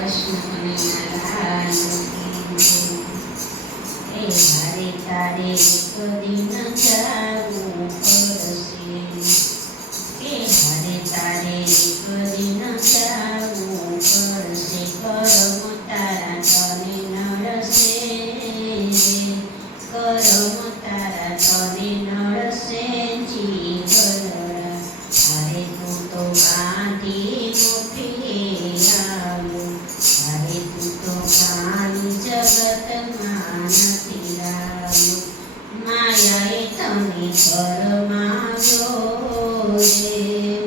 કૃષ્ણ કનૈયા એ હારે તારે કદી ન જાવું પડશે એ હારે તારે કદી ન જાવું પડશે કરમ તારા તને નડશે કરમ તારા તને નડશે જીવનડા હારે તું તો બાંધી મુઠ્ઠી આવ્યો હારે તું તો કાળી જગતમાં નથી આવ્યો માયાએ તને ફરમાવ્યો રે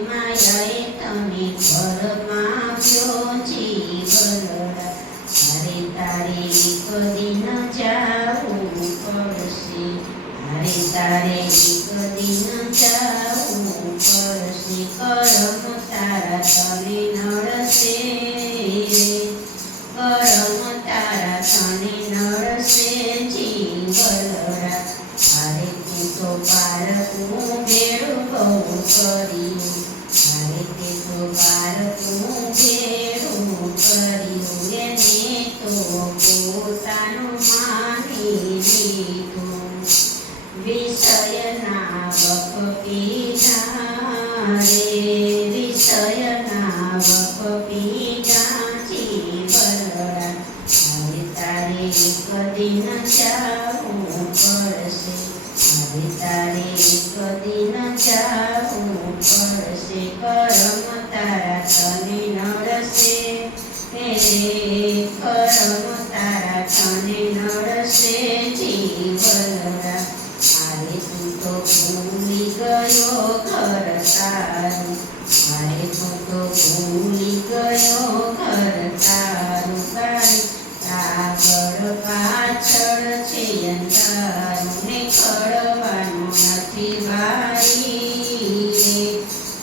માયાએ તને ફરમાવ્યો જીવનડા હારે તારે કદી ન જાવું પડશે હારે તારે કદી ન જાવું પડશે કરમ તારા તને નડશે કરમ તારા તને નડશે જીવનડા હારે તું તો પારકું બેડું બહુ કર્યું હારે તે તો પારકું બેડું કર્યું એને તો પોતાનું માની લીધું વિષયના વખ પીધા રે વિષયના વખ પીધા જીવનડા હવે તારે કદી ન જાવું પડશે હવે તારે કદી ન જાવું પડશે કરમ તારા તને નડશે કરમ તારા તને નડશે જીવનડા હારે તું તો ભૂલી ગયો ઘર તારું હારે તું તો ભૂલી ગયો ઘર તારું આગળ પાછળ છે અંધારું નીકળવાનું નથી બારી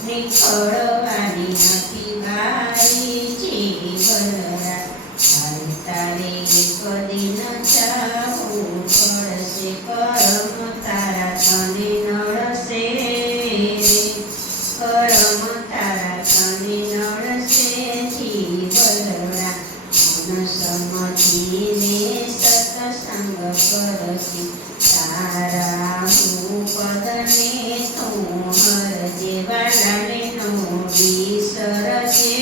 નીકળવાની નથી બારી જીવનડા હારે તારે કદી ન જાવું પડશે કરમ તારા તને નડશે કરમ તારા તને નડશે જીવનડા મન સમજીને સત્સંગ કરશે તારા હું પદને તું હરજે વાલાને નો વિસરજે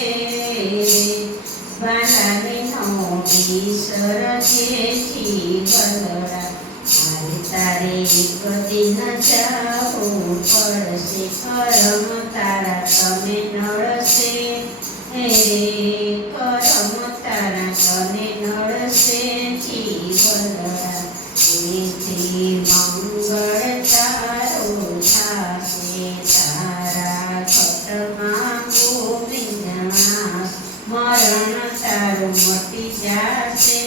વાલાને નો વિસરજે જીવનડા હારે તારે કદી ન જાવું પડશે કરમ તારા તને નડશે કરમ તારા તને નડશે જીવનડા એથી મંગળ તારું થાશે તારા ઘટમાં ગોવિંદમાં મરણ તારું મટી જાશે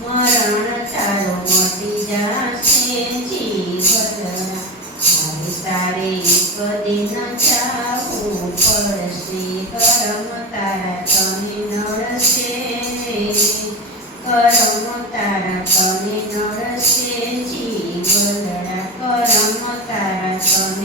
મરણ તારું મટી જાશે જીવનડા હવે તારે કદી ન જાવું પડશે કરમ તારા તને નડશે કરમ તારા તને નડશે જીવનડા કરમ તારા તને